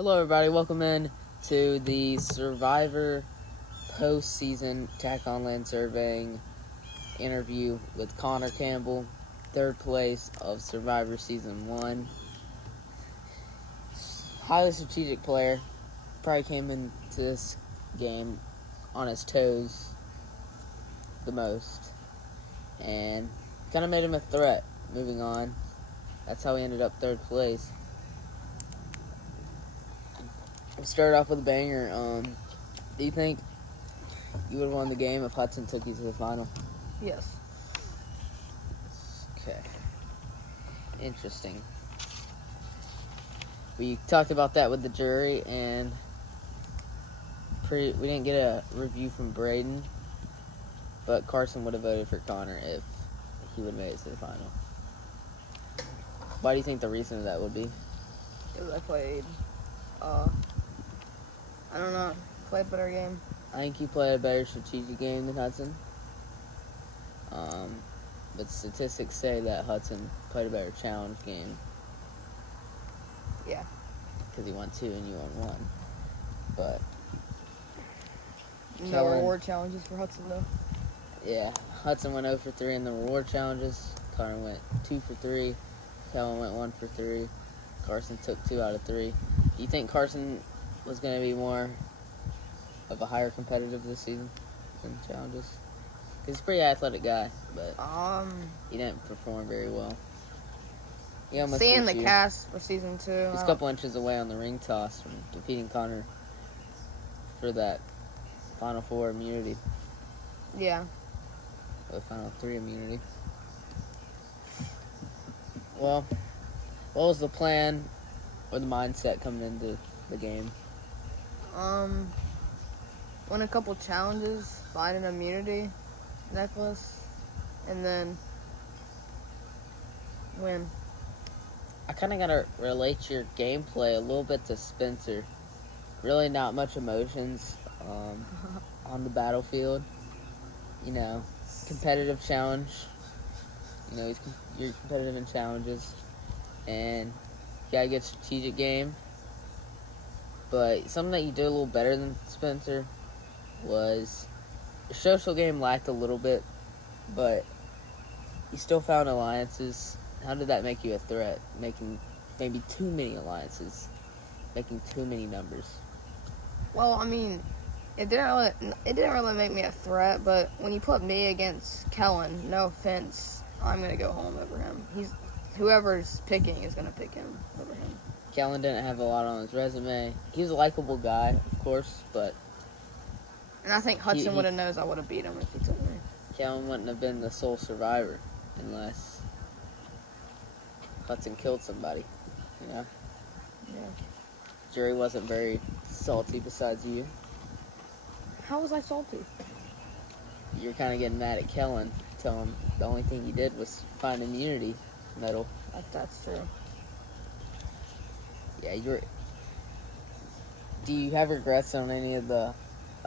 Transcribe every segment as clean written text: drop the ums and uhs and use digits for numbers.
Hello everybody, welcome in to the Survivor post-season Attack on Land surveying interview with Connor Campbell, third place of Survivor Season 1. Highly strategic player, probably came into this game on his toes the most, and kind of made him a threat moving on. That's how he ended up third place. We started off with a banger. Do you think you would have won the game if Hudson took you to the final? Yes. Okay. Interesting. We talked about that with the jury, and we didn't get a review from Braden, but Carson would have voted for Connor if he would have made it to the final. Why do you think the reason of that would be? Because I played, I don't know, played a better game. I think you played a better strategic game than Hudson. But statistics say that Hudson played a better challenge game. Yeah. Because he won 2 and you won 1. But no reward challenges for Hudson, though. Yeah, Hudson went 0 for 3 in the reward challenges. Connor went 2 for 3. Kellen went 1 for 3. Carson took 2 out of 3. Do you think Carson was going to be more of a higher competitive this season than challenges? Because he's a pretty athletic guy, but he didn't perform very well. Seeing the cast for season 2, he's a couple inches away on the ring toss from defeating Connor for that Final 4 immunity. Yeah. Or the Final 3 immunity. Well, what was the plan or the mindset coming into the game? Win a couple challenges, find an immunity necklace, and then win. I kind of got to relate your gameplay a little bit to Spencer. Really not much emotions on the battlefield. You know, competitive challenge. You know, you're competitive in challenges. And you got to get strategic game. But something that you did a little better than Spencer was your social game lacked a little bit, but you still found alliances. How did that make you a threat? Making maybe too many alliances, making too many numbers. Well, I mean, it didn't really make me a threat, but when you put me against Kellen, no offense, I'm gonna go home over him. Whoever's picking is gonna pick him over him. Kellen didn't have a lot on his resume. He was a likable guy, of course, but... And I think Hudson would have knows I would have beat him if he took me. Kellen wouldn't have been the sole survivor unless Hudson killed somebody, you know? Yeah. Jury wasn't very salty besides you. How was I salty? You're kind of getting mad at Kellen, telling him the only thing he did was find immunity medal. That's true. Yeah, do you have regrets on any of the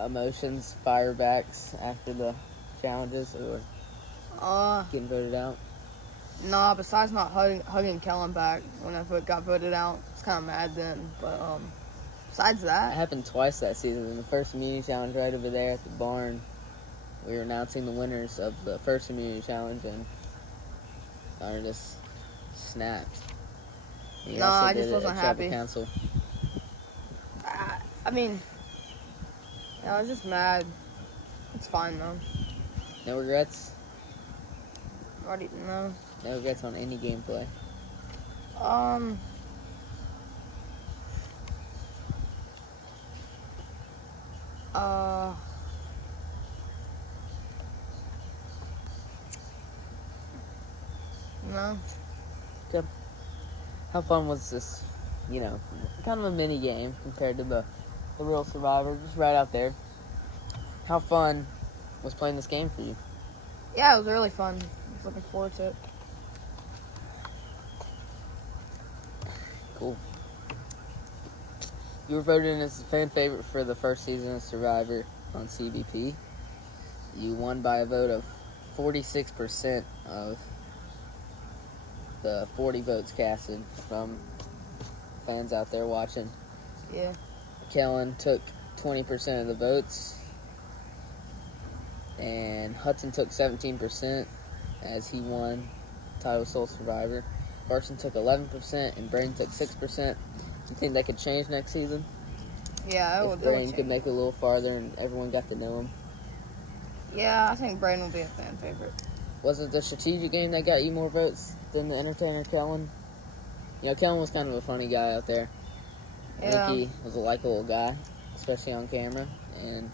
emotions, firebacks after the challenges, or getting voted out? Nah, besides not hugging Kellen back when I got voted out, it's kind of mad then. But besides that, it happened twice that season. In the first immunity challenge, right over there at the barn, we were announcing the winners of the first immunity challenge, and Connor just snapped. I just wasn't happy. Council. I mean, I was just mad. It's fine though. No regrets? No. No regrets on any gameplay? No. Good. How fun was this, you know, kind of a mini game compared to the real Survivor, just right out there. How fun was playing this game for you? Yeah, it was really fun. I was looking forward to it. Cool. You were voted in as a fan favorite for the first season of Survivor on CBP. You won by a vote of 46% of the 40 votes casted from fans out there watching. Yeah. Kellen took 20% of the votes, and Hudson took 17% as he won title Sole Survivor. Carson took 11%, and Braden took 6%. You think that could change next season? Yeah, if Braden could make it a little farther and everyone got to know him. Yeah, I think Braden will be a fan favorite. Was it the strategic game that got you more votes than the entertainer Kellen? You know, Kellen was kind of a funny guy out there. Yeah. Lwkey was a likable guy, especially on camera, and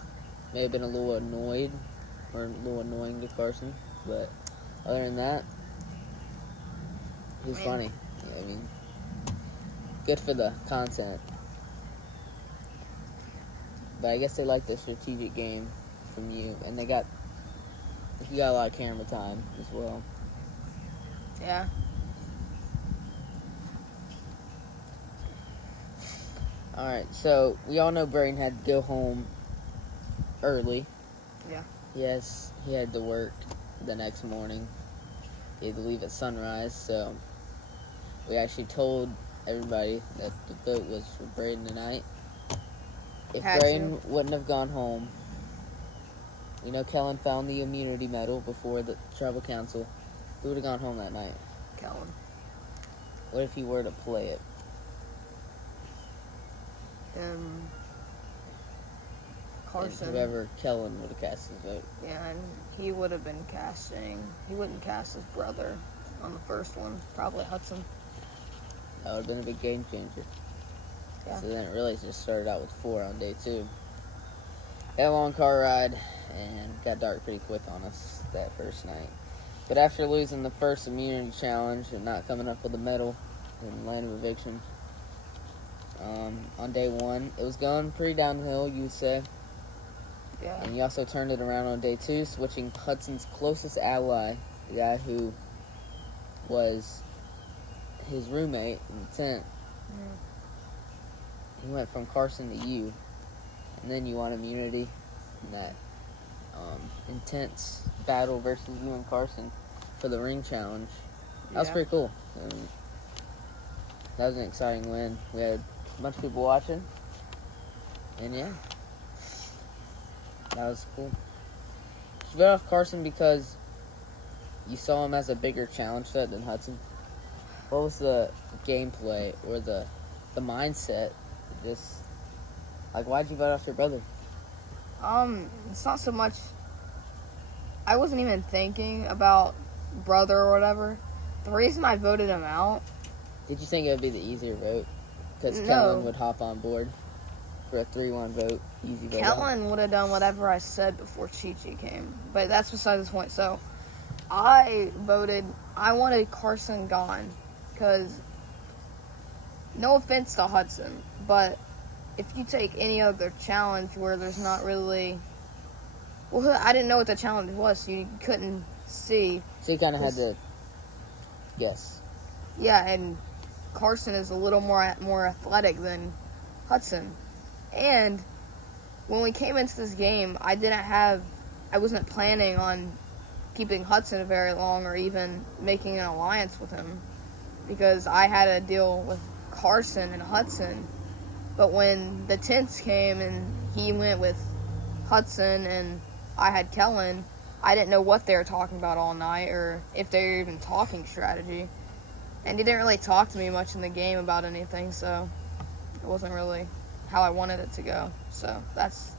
may have been a little annoyed or a little annoying to Carson, but other than that, he was funny. Yeah, I mean, good for the content. But I guess they liked the strategic game from you, and he got a lot of camera time as well. Yeah. Alright, so we all know Braden had to go home early. Yeah. Yes, he had to work the next morning. He had to leave at sunrise, so we actually told everybody that the vote was for Braden tonight. If Braden wouldn't have gone home, we know Kellen found the immunity medal before the tribal council. Who would have gone home that night? Kellen. What if he were to play it? Carson. And whoever Kellen would have cast his vote. Yeah, and he would have been casting. He wouldn't cast his brother on the first one. Probably Hudson. That would have been a big game changer. Yeah. So then it really just started out with 4 on day 2. Had a long car ride and got dark pretty quick on us that first night. But after losing the first immunity challenge and not coming up with a medal in Land of Eviction, on day 1, it was going pretty downhill, you would say. Yeah. And you also turned it around on day 2, switching Hudson's closest ally, the guy who was his roommate in the tent. He went from Carson to you, and then you won immunity in that intense battle versus you and Carson for the ring challenge. That was pretty cool. That was an exciting win. We had a bunch of people watching, and yeah, that was cool. You vote off Carson because you saw him as a bigger challenge set than Hudson. What was the gameplay or the mindset? Just like, why'd you vote off your brother? It's not so much. I wasn't even thinking about brother or whatever. The reason I voted him out. Did you think it would be the easier vote? Because No. Kellen would hop on board for a 3-1 vote. Easy vote. Kellen would have done whatever I said before Chi-Chi came. But that's beside the point. So, I wanted Carson gone. Because, no offense to Hudson, but if you take any other challenge where there's not really... Well, I didn't know what the challenge was, so you couldn't see. So you kind of had to guess. Yeah, and Carson is a little more athletic than Hudson. And when we came into this game, I wasn't planning on keeping Hudson very long or even making an alliance with him, because I had to deal with Carson and Hudson. But when the tents came and he went with Hudson and I had Kellen, I didn't know what they were talking about all night or if they were even talking strategy. And he didn't really talk to me much in the game about anything, so it wasn't really how I wanted it to go. So that's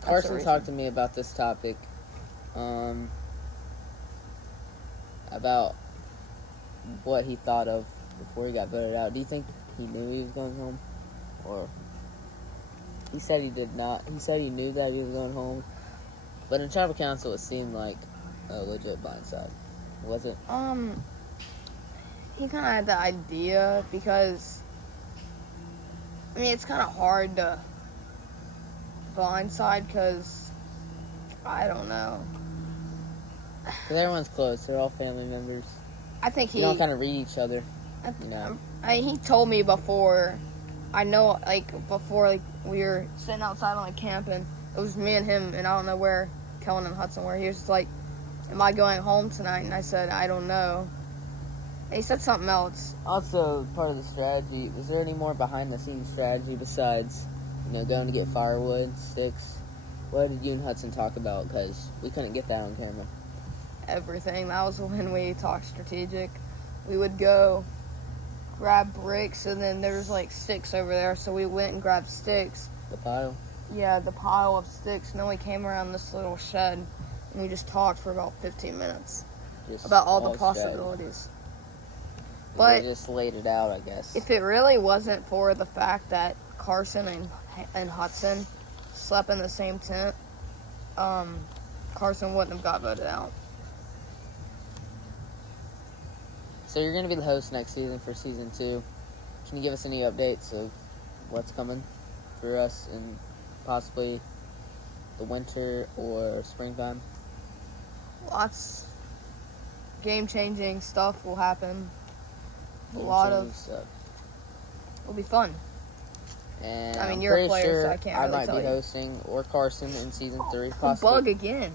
Carson talked to me about this topic, about what he thought of before he got voted out. Do you think he knew he was going home? Or he said he did not. He said he knew that he was going home. But in tribal council, it seemed like a legit blindside. Was it? He kind of had the idea, because I mean, it's kind of hard to blindside because I don't know. Because everyone's close. They're all family members. I think you all kind of read each other. You know. He told me before. I know, before, we were sitting outside on the camp, and it was me and him, and I don't know where Kellen and Hudson were. He was just like, "Am I going home tonight?" And I said, "I don't know." He said something else. Also, part of the strategy, was there any more behind-the-scenes strategy besides, going to get firewood, sticks? What did you and Hudson talk about? Because we couldn't get that on camera. Everything. That was when we talked strategic. We would go grab bricks, and then there was like sticks over there, so we went and grabbed sticks. The pile? Yeah, the pile of sticks, and then we came around this little shed, and we just talked for about 15 minutes about all the possibilities. But they just laid it out, I guess. If it really wasn't for the fact that Carson and Hudson slept in the same tent, Carson wouldn't have got voted out. So you're going to be the host next season for season 2. Can you give us any updates of what's coming for us in possibly the winter or springtime? Lots game-changing stuff will happen. A lot of stuff. It'll be fun. And I mean, I'm you're a pretty player, sure so I can't really might tell be you. hosting, or Carson in season 3. Bug again.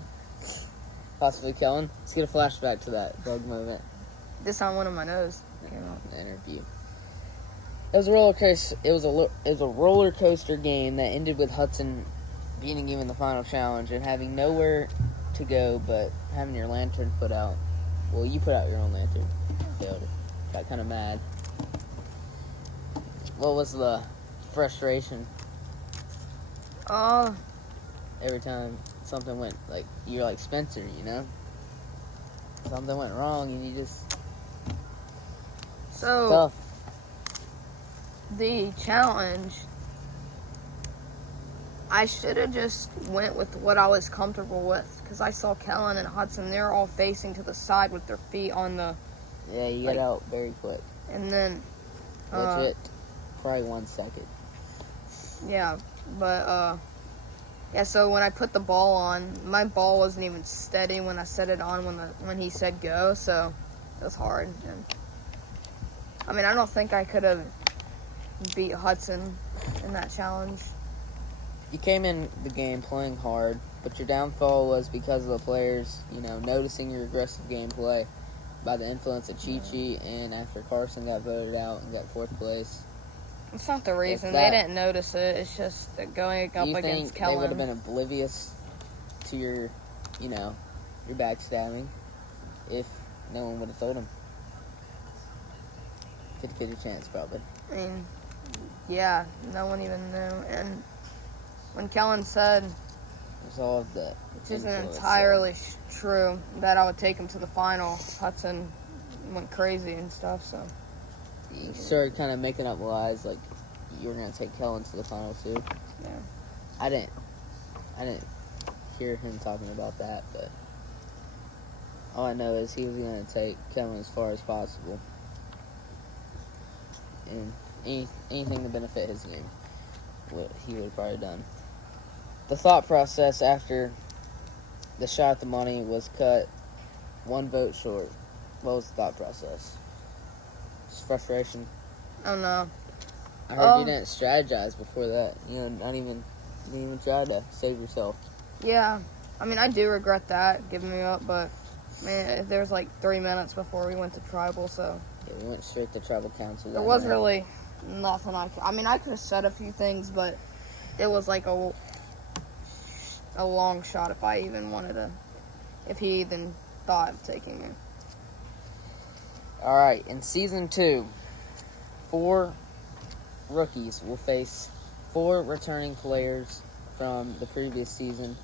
Possibly Kellen. Let's get a flashback to that bug moment. This on one of my nose. The interview. It was a roller coaster. It was a roller coaster game that ended with Hudson beating you in the final challenge and having nowhere to go but having your lantern put out. Well, you put out your own lantern. Failed it. Got kind of mad. What was the frustration? Every time something went, like, you're like Spencer, something went wrong and you just So the challenge, I should have just went with what I was comfortable with, because I saw Kellen and Hudson, they're all facing to the side with their feet on the... Yeah, you get out very quick. And then... Legit, probably 1 second. Yeah, but, yeah, so when I put the ball on, my ball wasn't even steady when I set it on when he said go, so it was hard. And, I mean, I don't think I could have beat Hudson in that challenge. You came in the game playing hard, but your downfall was because of the players, noticing your aggressive gameplay by the influence of Chi-Chi, and after Carson got voted out and got 4th place. It's not the reason. They didn't notice it. It's just that going up against Kellen. They would have been oblivious to your backstabbing if no one would have told them? 50-50 chance, probably. I mean, yeah, no one even knew. And when Kellen said, There's all of the which isn't entirely true, that I would take him to the final, Hudson went crazy and stuff, so. You started kind of making up lies, like you were going to take Kellen to the final, too. Yeah. I didn't hear him talking about that, but all I know is he was going to take Kellen as far as possible. And anything to benefit his game, what he would have probably done. The thought process after the shot at the money was cut 1 vote short. What was the thought process? Just frustration. I don't know. I heard you didn't strategize before that. Didn't even try to save yourself. Yeah. I mean, I do regret that, giving me up, but, man, there was like 3 minutes before we went to tribal, so. Yeah, we went straight to tribal council. There was really nothing I could have said a few things, but it was like a long shot if I even wanted to, if he even thought of taking me. Alright, in Season 2, 4 rookies will face 4 returning players from the previous season.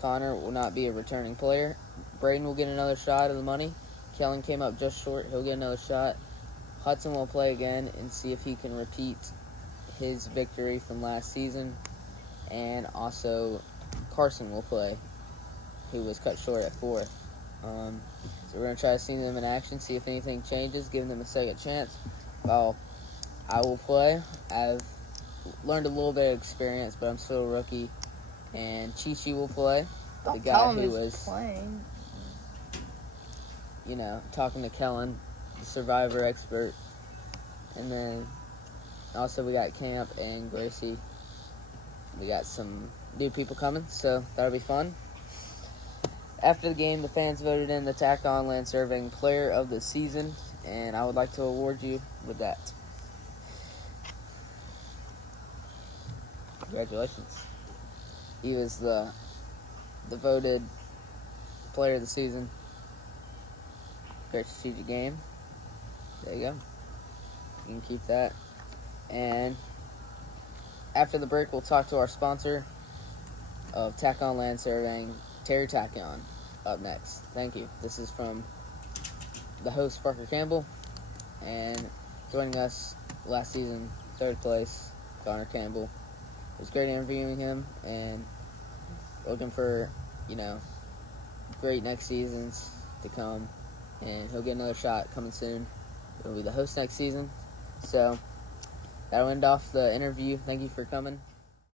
Connor will not be a returning player. Braden will get another shot of the money. Kellen came up just short. He'll get another shot. Hudson will play again and see if he can repeat his victory from last season. And also, Carson will play, who was cut short at 4th. So we're going to try to see them in action, see if anything changes, give them a second chance. Well, I will play. I've learned a little bit of experience, but I'm still a rookie. And Chi-Chi will play. The guy who was playing. Talking to Kellen, the survivor expert. And then also we got Camp and Gracie. We got some new people coming, so that'll be fun. After the game, the fans voted in the Tack On Land Surveying Player of the Season, and I would like to award you with that. Congratulations. He was the voted player of the season. Great strategic game. There you go. You can keep that. And after the break, we'll talk to our sponsor of Tack On Land Surveying, Terry Tackon, up next. Thank you. This is from the host, Parker Campbell, and joining us last season, 3rd place, Connor Campbell. It was great interviewing him, and looking for, great next seasons to come, and he'll get another shot coming soon. He'll be the host next season. So that'll end off the interview. Thank you for coming.